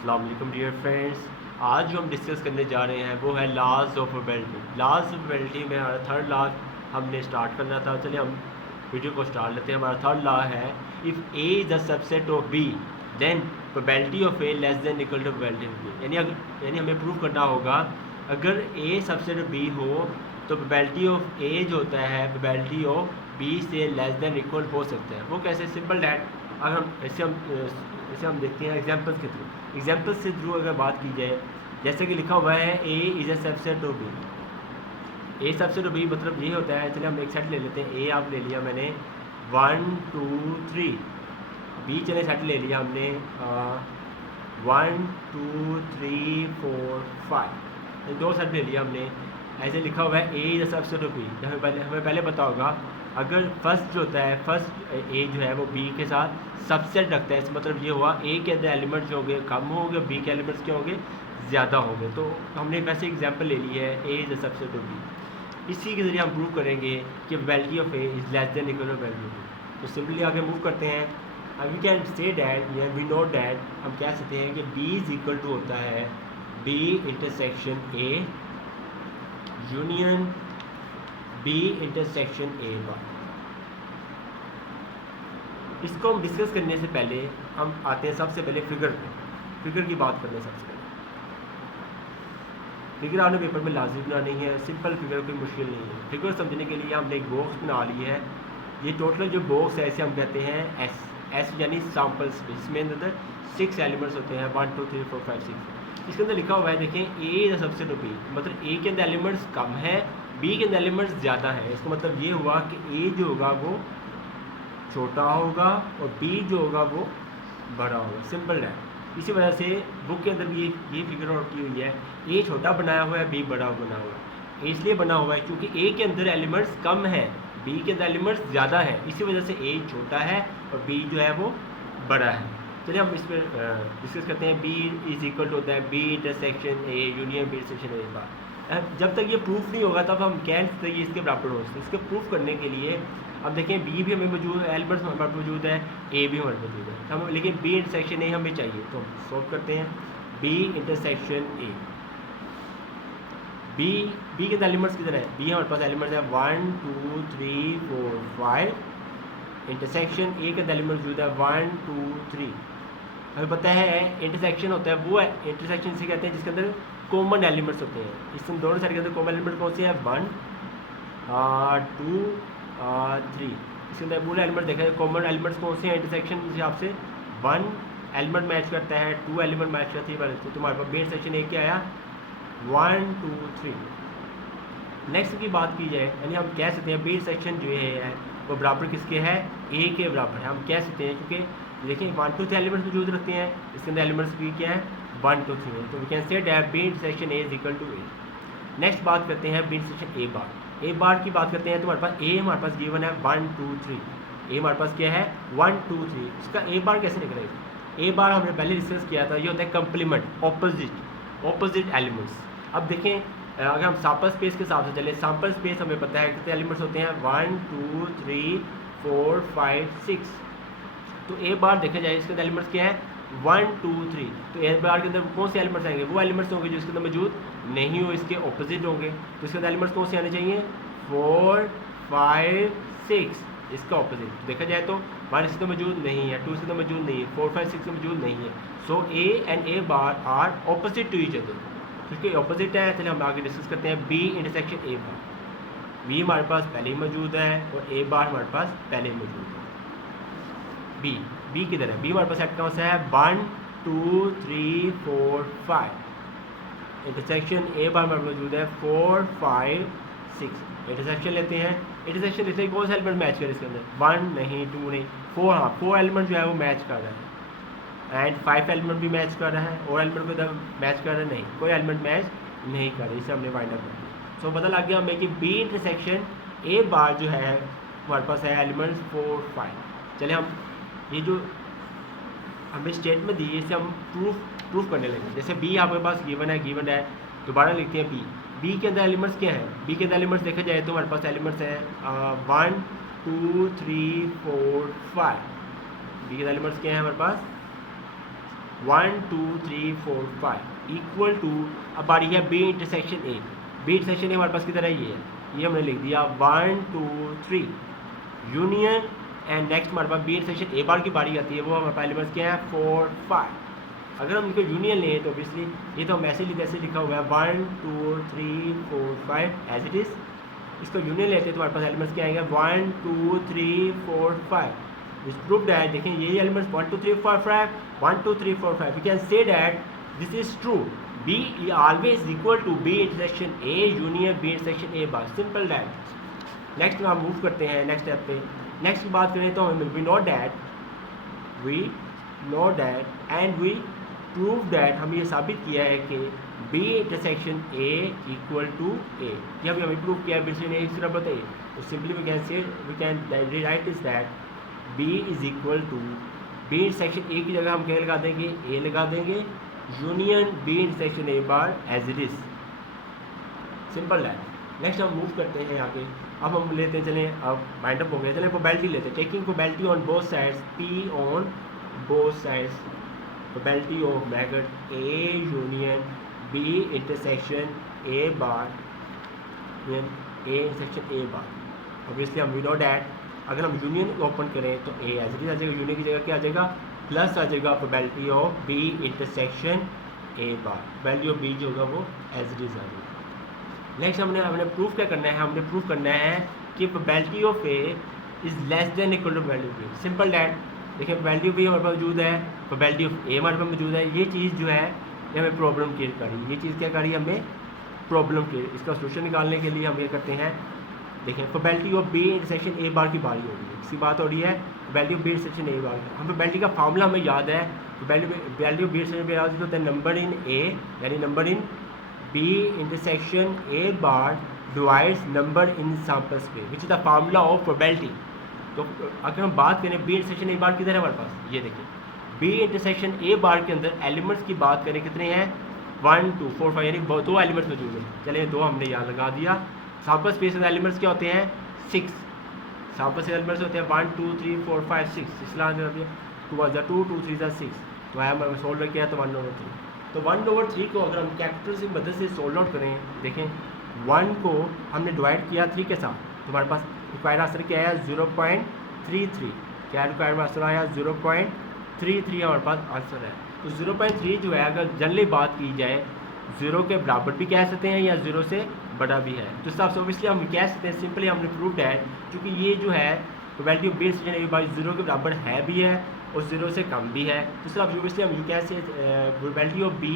अस्सलाम वालेकुम dear friends. आज जो हम डिस्कस करने जा रहे हैं वो है laws of probability. Laws of probability में हमारा थर्ड लॉ हमने स्टार्ट करना था। चलिए हम वीडियो को स्टार्ट लेते हैं। हमारा थर्ड लॉ है if A is the subset of B then probability of A less than equal to probability of B. यानी हमें प्रूव करना होगा अगर ए सबसेट ऑफ बी हो तो प्रोबेबिलिटी ऑफ ए जो होता है प्रोबेबिलिटी ऑफ बी से लेस देन इक्वल हो सकता है। वो कैसे? Simple that. अगर हम इसे हम देखते हैं एग्जाम्पल्स के थ्रू। एग्जाम्पल्स के थ्रू अगर बात की जाए, जैसे कि लिखा हुआ है A is a subset of B. A subset of B मतलब ये होता है, चलिए हम एक सेट ले लेते हैं। ए आप ले लिया मैंने 1 2 3, बी चले सेट ले लिया हमने 1 2 3 4 5, दो सेट ले लिया हमने। ऐसे लिखा हुआ है A is a subset of B. हमें पहले पता होगा अगर फर्स्ट जो होता है फर्स्ट ए जो है वो बी के साथ सबसेट रखता है, इसका मतलब ये हुआ ए के अंदर एलिमेंट्स जो होंगे कम होंगे, बी के एलिमेंट्स क्या होंगे ज़्यादा होंगे। तो हमने वैसे एग्जांपल ले ली है A is a subset of B. इसी के ज़रिए हम प्रूव करेंगे कि value of A is less than equal to value of B. तो सिंपली आगे मूव करते हैं। वी कैन से डैट या वी नो डैट, हम कह सकते हैं कि बी इज़ इक्वल टू होता है B intersection A union B intersection A bar. इसको हम डिस्कस करने से पहले हम आते हैं सबसे पहले फिगर पे। फिगर की बात करते हैं सबसे पहले। फिगर आपने पेपर में लाजिम बनानी है, सिंपल फिगर कोई मुश्किल नहीं है। फिगर समझने के लिए हमने एक बॉक्स बना ली है। ये टोटल जो बॉक्स है इसे हम कहते हैं एस। एस यानी सैम्पल स्पेस। इसमें अंदर 6 एलिमेंट्स होते हैं 1 2 3 4 5 6। इसके अंदर लिखा हुआ है, देखें ए इज सबसे टू बी, मतलब ए के अंदर एलिमेंट्स कम है, बी के अंदर एलिमेंट्स ज़्यादा है। इसका मतलब ये हुआ कि ए जो होगा वो छोटा होगा और बी जो होगा वो बड़ा होगा। सिंपल है। इसी वजह से बुक के अंदर भी ये फिगर आउट की हुई है। ए छोटा बनाया हुआ है, बी बड़ा बना हुआ है। ए इसलिए बना हुआ है क्योंकि ए के अंदर एलिमेंट्स कम है, बी के अंदर एलिमेंट्स ज़्यादा है। इसी वजह से ए छोटा है और बी जो है वो बड़ा है। चलिए हम इस पर डिस्कस करते हैं। बी इज इक्वल टू होता है B intersection A union B intersection A bar. जब तक ये प्रूफ नहीं होगा तब हम कह सकते हैं इसके बराबर हो सकते हैं। इसके प्रूफ करने के लिए अब देखें बी भी हमें मौजूद है, एलिमेंट्स हमारे पास मौजूद है, ए भी हमारे पास मौजूद है। हम लेकिन बी इंटरसेक्शन ए हमें चाहिए, तो हम सॉल्व करते हैं। बी इंटरसेक्शन ए, बी के एलिमेंट्स किधर है? बी हमारे पास एलिमेंट्स है 1 2 3 4 5। इंटरसेक्शन ए के एलिमेंट मौजूद है 1 2 3। हमें पता है इंटरसेक्शन होता है वो है, इंटरसेक्शन से कहते हैं जिसके अंदर कॉमन एलिमेंट्स होते हैं। इसमें दोनों साइड के अंदर कॉमन एलिमेंट कौन से हैं? 1 2 3। इसके अंदर पूरे एलिमेंट देखा जाए कॉमन एलिमेंट्स कौन से हैं इंटरसेक्शन के हिसाब से? 1 एलिमेंट मैच करता है, 2 एलिमेंट मैच करती है। तो तुम्हारे पास बी इंटरसेक्शन ए क्या आया? 1 2 3। नेक्स्ट की बात की जाए, यानी हम कह सकते हैं बी इंटरसेक्शन जो है वो बराबर किसके है? ए के बराबर है। हम कह सकते हैं क्योंकि देखिए 1 2 3 एलिमेंट्स मौजूद रखते हैं, इसके अंदर एलिमेंट्स भी क्या है? 1 2 3 है। तो we can say that B intersection A is equal to A. Next बात करते हैं B intersection A bar. A bar की बात करते हैं तो हमारे पास ए हमारे पास गिवन है 1 2 3। ए हमारे पास क्या है? 1 2 3। इसका ए बार कैसे निकलेगा? ए बार हमने पहले डिस्कस किया था, ये होता है कंप्लीमेंट, ऑपोजिट एलिमेंट्स। अब देखें अगर हम सैंपल स्पेस के हिसाब से चले, सैंपल स्पेस हमें पता है कितने एलिमेंट्स होते हैं? 1 2 3 4 5 6। तो ए बार देखा जाए इसके अंदर एलिमेंट्स क्या है? 1 2 3। तो ए बार के अंदर कौन से एलिमेंट्स आएंगे? वो एलिमेंट्स होंगे जो इसके अंदर मौजूद नहीं हो, इसके ऑपोजिट होंगे। तो इसके अंदर एलिमेंट्स कौन से आने चाहिए? 4 5 6। इसका ऑपोजिट देखा जाए तो 1 इसके अंदर मौजूद नहीं है, 2 इसके अंदर मौजूद नहीं है, 4 5 6 के मौजूद नहीं है। So A and A bar are opposite to each other. क्योंकि ऑपोजिट है, चलिए हम आगे डिस्कस करते हैं। B intersection A bar, B हमारे पास पहले ही मौजूद है और ए बार हमारे पास पहले ही मौजूद है। बी किधर है? बी हमारे पास सेट कौन सा है? 1 2 3 4 5। इंटरसेक्शन ए बार हमारे पास मौजूद है 4 5 6। इंटरसेक्शन लेते हैं। इंटरसेक्शन लेते हैं कौन सा एलिमेंट मैच करे इसके अंदर? 1 नहीं, 2 नहीं, 4। हाँ, 4 एलिमेंट जो है वो मैच कर रहा है एंड 5 एलिमेंट भी मैच कर रहा है और एलिमेंट को इधर मैच कर रहा है नहीं, कोई एलिमेंट मैच नहीं कर रहा। इसे हमने फाइंड आउट कर दिया। सो पता लग गया हमें कि बी इंटरसेक्शन ए बार जो है हमारे पास है एलिमेंट्स 4 5। चले हम ये जो हमें स्टेटमेंट दी है इसे हम प्रूफ करने लगे। जैसे बी आपके पास गिवन है, दोबारा लिखते हैं बी के अंदर एलिमेंट्स क्या है? बी के अंदर एलिमेंट्स देखा जाए तो हमारे पास एलिमेंट्स हैं 1 2 3 4 5। बी के एलिमेंट्स क्या है हमारे पास? 1 2 3 4 5 इक्वल टू, अब बारी है B intersection A. B intersection A हमारे पास किधर है, ये हमने लिख दिया 1 2 3 यूनियन, एंड नेक्स्ट हमारे पास बी इंटरसेक्शन ए बार की बारी आती है, वो हमारे पहले पास क्या है 4 5। अगर हम इनको यूनियन लें तो ऑब्वियसली ये तो हम ऐसे लिखा हुआ है 1 2 3 4 5 एज इट इज़। इसको यूनियन लेते हैं तो हमारे पास एलिमेंट्स क्या आएंगे 1 2 3 4 5। Which prove that, देखें ये elements 1 2 3 4 5 1 2 3 4 5, we can say that this is true, B always equal to B intersection A union B intersection A bar, simple that। Next हम मूव करते हैं नेक्स्ट स्टेप पे। नेक्स्ट की बात करें तो we know that and we prove that, हम ये साबित किया है कि B intersection A equal to A, ये अभी हमें प्रूव किया है बिल्कुल A सिर्फ बताइए, तो simply we can rewrite is that B is equal to B intersection A की जगह हम क्या लगा देंगे, A लगा देंगे, union B intersection A bar as it is, simple है। नेक्स्ट हम मूव करते हैं आगे। अब हम लेते हैं, चलें अब माइंड अप हो गया, चलें प्रोबेबिलिटी लेते हैं। Taking probability on both sides, P on both sides, probability of bracket A union B intersection A bar, A intersection A bar. Obviously हम वी नो डैट अगर हम यूनियन ओपन करें तो ए एज इट इज आ जाएगा, union की जगह क्या आ जाएगा प्लस आ जाएगा probability of B intersection A bar, value of B जो होगा वो एज इट इज आ जाएगा। नेक्स्ट हमने प्रूफ क्या करना है, हमने प्रूफ करना है कि probability of A is less than equal to value B, simple that. देखिए वैल्यू बी हमारे पास मौजूद है, प्रोबेबिलिटी ऑफ ए हमारे पास मौजूद है, ये चीज़ जो है ये हमें प्रॉब्लम क्रिएट कर रही है, ये चीज़ क्या कर रही है हमें प्रॉब्लम क्रिएट। इसका सोल्यूशन निकालने के लिए हम ये करते हैं, देखिए probability of B intersection A bar की बारी हो रही है, इसकी बात हो रही है probability of B intersection A bar. हम प्रोबेबिलिटी का फार्मूला हमें याद है, प्रोबेबिलिटी ऑफ बी इंटरसेक्शन याद है तो नंबर इन ए यानी number in B intersection A bar divides number in sample space which is the formula of probability. तो अगर हम बात करें बी इंटरसेक्शन ए बार किधर है हमारे पास, ये देखिए बी इंटरसेक्शन ए बार के अंदर एलिमेंट्स की बात करें कितने हैं 1 2 4 5 यानी 2 एलिमेंट्स मौजूद हैं। चलिए 2 हमने यहाँ लगा दिया। सैंपल स्पेस में एलिमेंट्स क्या होते हैं 6, सैंपल स्पेस एलिमेंट्स होते हैं 1 2 3 4 5 6, इसलिए 2 1 2 2 3 6, तो है हमारे सोल्व किया तो 1/3। तो 1/3 को अगर हम कैपिटल की मदद से सोल्व आउट करें, देखें 1 को हमने डिवाइड किया 3 के साथ, तो हमारे पास रिक्वायर्ड आंसर क्या आया 0.33, क्या रिक्वायर्ड आंसर आया 0.33 हमारे पास आंसर है। तो 0.3 जो है अगर जनरली बात की जाए 0 के बराबर भी कह सकते हैं या 0 से बड़ा भी है, तो इस हिसाब से ऑब्वियसली हम कह सकते हैं सिंपली हमने प्रूव्ड है, क्योंकि ये जो है probability of B intersection A bar 0 के बराबर है भी है और 0 से कम भी है, तो इस हिसाब से ऑब्वियसली हम कह सकते हैं प्रोबेबिलिटी ऑफ बी,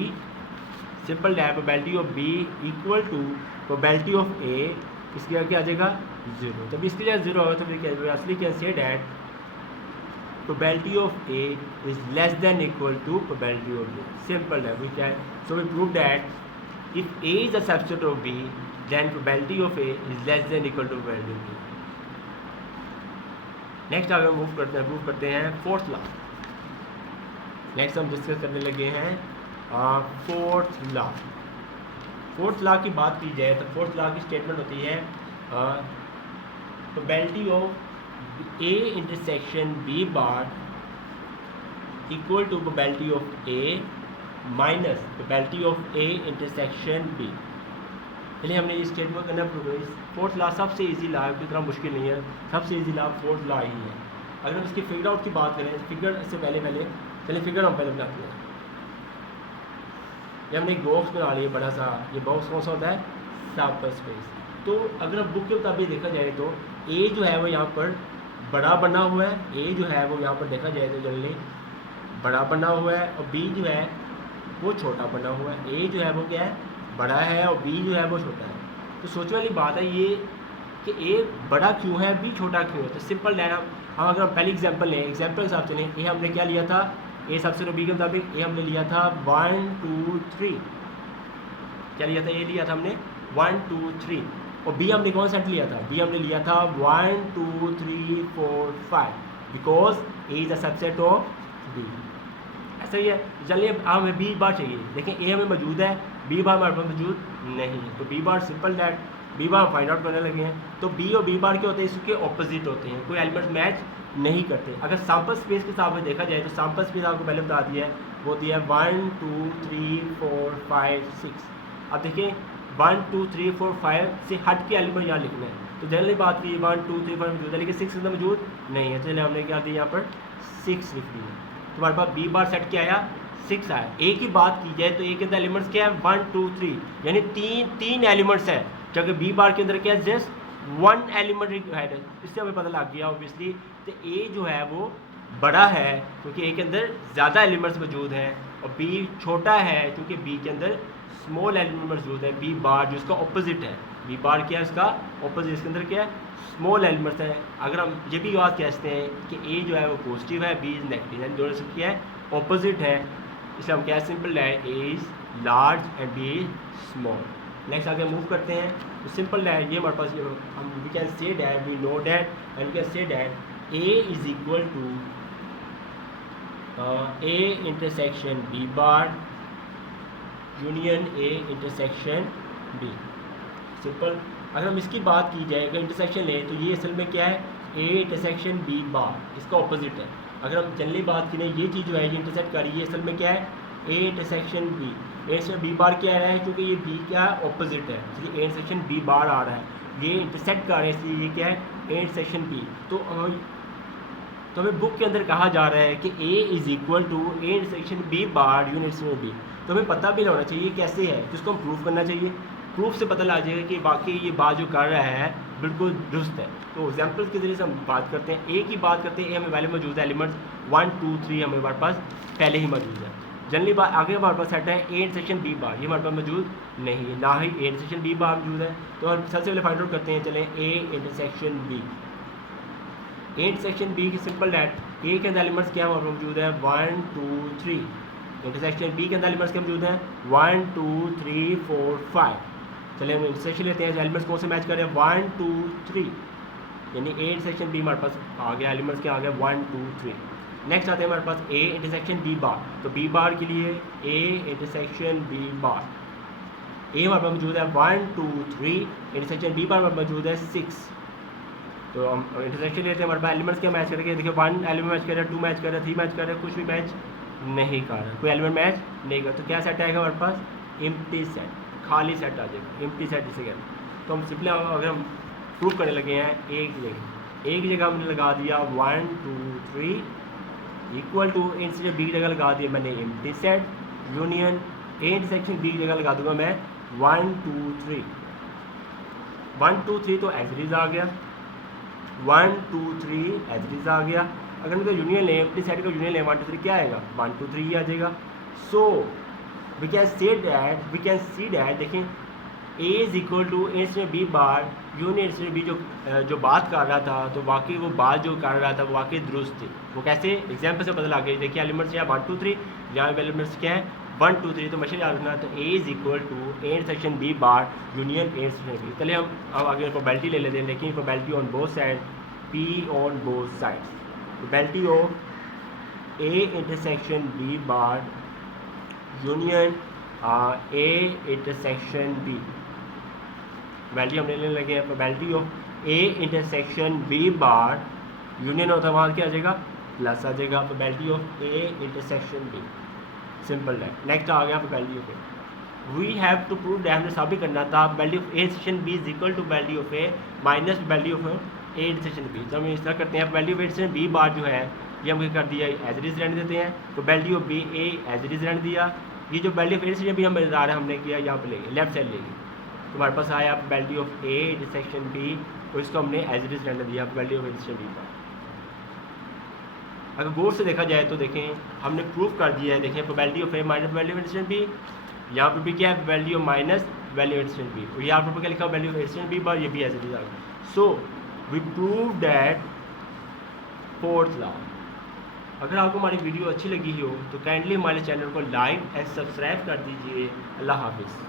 सिंपल है probability of B equal to probability of A, इसकी क्या आ जाएगा 0। जब इसकी जगह 0 होगा तो फिर असली can say that probability of A is less than equal to probability of B, simple है। We can so we prove that if A is a subset of B, then probability of A is less than equal to probability of B. Next आगे move करते हैं fourth law. Next हम discuss करने लगे हैं fourth law. Fourth law की बात की जाए तो फोर्थ लॉ की स्टेटमेंट होती है probability of A intersection B bar equal to probability of A minus probability of A intersection B. चलिए हमने ये स्टेटमेंट करना प्रोग्रेस। फोर्थ लॉ सबसे इजी लॉ है, इतना मुश्किल नहीं है, सबसे इजी लॉ फोर्थ लॉ ही है। अगर हम इसकी फिगर आउट की बात करें, फिगर से पहले चलिए फिगर हम पहले बनाते हैं। ये हमने एक बॉक्स बना लिया बड़ा सा, ये बॉक्स कौन सा होता है सैंपल स्पेस। तो अगर हम बुक के मुताबिक देखा जाए तो ए जो है वो यहाँ पर बड़ा बना हुआ है, ए जो है वो यहाँ पर देखा जाए तो जनरली बड़ा बना हुआ है और बी जो है वो छोटा बना हुआ है। ए जो है वो क्या है बड़ा है और बी जो है वो छोटा है। तो सोचने वाली बात है ये कि ए बड़ा क्यों है बी छोटा क्यों है। तो सिंपल है हम अगर हम पहली एग्जांपल लें, एग्जांपल के हिसाब से लें, ए हमने क्या लिया था ए सबसे बी के मुताबिक ए हमने लिया था 1 2 3, क्या लिया था ए लिया था हमने 1 2 3, और बी हमने कौन सा लिया था बी हमने लिया था 1 2 3 4 5 because A is a subset of B. ऐसा ही है। चलिए अब हमें बी बार चाहिए, देखें ए हमें मौजूद है बी बार हमारे पास मौजूद नहीं, तो B bar simple that B bar find out करने लगे हैं। तो बी और बी बार क्या होते हैं, इसके ऑपोजिट होते हैं, कोई एलिमेंट्स मैच नहीं करते। अगर सैम्पल स्पेस के हिसाब से देखा जाए तो सैम्पल स्पेस आपको पहले बता दिया है, वो दिया है 1 2 3 4 5 6। अब देखिए 1 2 3 4 5 से हट के एलिमेंट यहाँ लिखना है। तो जनरली बात की 1 2 3 4 मौजूद है, लेकिन 6 मौजूद नहीं है, तो चलिए हमने क्या दिया यहाँ पर 6 लिख दिया। तो हमारे पास बी बार सेट क्या आया, 6 आया। ए की बात की जाए तो ए के अंदर एलिमेंट्स क्या है 1 2 3, यानी तीन एलिमेंट्स है, जबकि बी बार के अंदर क्या है जस्ट 1 एलिमेंट है। इससे हमें पता लग गया ऑब्वियसली तो ए जो है वो बड़ा है क्योंकि ए के अंदर ज़्यादा एलिमेंट्स मौजूद हैं, और बी छोटा है क्योंकि बी के अंदर स्मॉल एलिमेंट मौजूद है। बी बार जो इसका ऑपोजिट है, बी बार क्या है इसका ऑपोजिट, इसके अंदर क्या है स्मॉल एलिमेंट्स है। अगर हम ये भी बात कहते हैं कि ए जो है वो पॉजिटिव है, बी इज़ नेगेटिव, यानी दोनों से क्या है ऑपोजिट है, इसलिए हम क्या सिंपल है A is large and B is small. Next आगे मूव करते हैं। तो सिंपल है ये हमारे पास, हम we can say that, we know that and we can say that A is equal to A intersection B bar union A intersection B. Simple. अगर हम इसकी बात की जाए, अगर इंटरसेक्शन लें तो ये असल में क्या है ए इंटरसेक्शन बी बार, इसका ऑपोजिट है। अगर हम जनरली बात करें ये चीज़ जो है ये इंटरसेक्ट कर रही है, असल में क्या है ए इंटरसेक्शन बी। ए से बी बार क्या आ रहा है क्योंकि ये बी क्या ऑपोजिट है, इसलिए ए इंटरसेक्शन बी बार आ रहा है, ये इंटरसेक्ट कर रहे हैं इसलिए ये क्या है ए इंटरसेक्शन बी। तो हमें बुक के अंदर कहा जा रहा है कि A is equal to A intersection B bar unit intersection B. तो हमें पता भी होना चाहिए कैसे है, जिसको हम प्रूफ करना चाहिए। प्रूफ से पता लग जाएगा कि बाकी ये बात जो कर रहा है बिल्कुल दुरुस्त है। तो एग्जांपल्स के ज़रिए से हम बात करते हैं। ए की बात करते हैं, ए हमें पहले मौजूद है एलिमेंट्स 1 2 3 हमारे पास पहले ही मौजूद है। जनरली बात आगे हमारे पास सेट है ए इंटरसेक्शन बी बार, ये हमारे पास मौजूद नहीं है, ना ही ए इंटरसेक्शन बी बार मौजूद है। तो हम सबसे पहले फाइंड आउट करते हैं, चलें A intersection B. A intersection B की सिंपल डैट ए के अंदर एलिमेंट्स क्या मौजूद है 1 2 3, इंटरसेक्शन बी के अंदर एलिमेंट्स क्या मौजूद हैं 1 2 3 4 5। चलिए हम इंटरसेक्शन लेते हैं, एलिमेंट्स कौन से मैच कर रहे हैं 1 2 3, यानी ए इंटरसेक्शन बी हमारे पास आ गया, एलिमेंट्स क्या आ गया 1 2 3। नेक्स्ट आते हैं हमारे पास ए इंटरसेक्शन बी बार। तो बी बार के लिए ए इंटरसेक्शन बी बार, ए हमारे पास मौजूद है 1 2 3, इंटरसेक्शन बी बार हमारे पास मौजूद है 6। तो हम इंटरसेक्शन लेते हैं, हमारे पास एलिमेंट्स क्या मैच करेंगे, देखिए 1 एलिमेंट मैच कर रहा है, 2 मैच कर रहा है, 3 मैच कर रहा है, कुछ भी मैच नहीं कर रहा, कोई एलिमेंट मैच नहीं कर। तो क्या सेट आएगा हमारे पास एम्प्टी सेट, खाली सेट आ जाएगा, एम्प्टी सेट जिसे कहते हैं। तो हम सिंपली अगर हम प्रूव करने लगे हैं एक जगह हमने लगा दिया 1 2 3 इक्वल टू इंटरसेक्शन बी की जगह लगा दिया मैंने empty set union A intersection B की जगह लगा दूंगा मैं 1 2 3 1 2 3, तो एज इट इज आ गया 1 2 3 एज इट इज आ गया। अगर मैं यूनियन लें एम्प्टी सेट का यूनियन लें 1 2 3 क्या आएगा 1 2 3 ही आ जाएगा। So we can see that देखें A is equal to intersection B bar union intersection B जो बात कर रहा था, तो वाकई वो बात जो कर रहा था वो वाकई दुरुस्त थी। वो कैसे एग्जाम्पल से पता लग गया, देखिए एलिमेंट्स यहाँ 1 2 3, यहाँ एलिमेंट्स क्या है 1 2 3, तो मशीन याद रखना। तो A is equal to A intersection B bar union A intersection B. चलिए हम आगे प्रोबेबिलिटी ले लेते हैं, लेकिन probability on both side P on both sides. Probability of A intersection B bar union A intersection B, value हम लेने लगे हैं। Probability of A intersection B bar union होता है वहाँ क्या आ जाएगा प्लस आ जाएगा, probability of A intersection B. Simple है। नेक्स्ट आ गया probability of we have to prove that, हमने साबित करना था probability of A intersection B is equal to probability of A minus probability of A intersection B. तो हम इस तरह करते हैं, probability of A intersection B bar जो है ये हम कर दिया एज इट इज रहने देते हैं, probability of B A as it is रहने दिया। ये जो probability of A intersection B हम बता रहे हैं हमने किया यहाँ पे लेंगे लेफ्ट साइड लेंगे, तो हमारे पास आया probability of A intersection B, और इसको हमने एज इट इज रहने दिया प्रोबेबिलिटी ऑफ इंटरसेक्शन बी का। अगर गौर से देखा जाए तो देखें हमने प्रूफ कर दिया है, देखें probability of A minus probability of intersection B, यहाँ पर भी क्या है probability of minus probability of intersection B, और यहाँ पर क्या लिखा probability of intersection B bar, ये भी एज इट इज आ गया। So we prove that fourth law. अगर आपको हमारी वीडियो अच्छी लगी हो तो काइंडली हमारे चैनल को लाइक एंड सब्सक्राइब कर दीजिए। अल्लाह हाफिज़।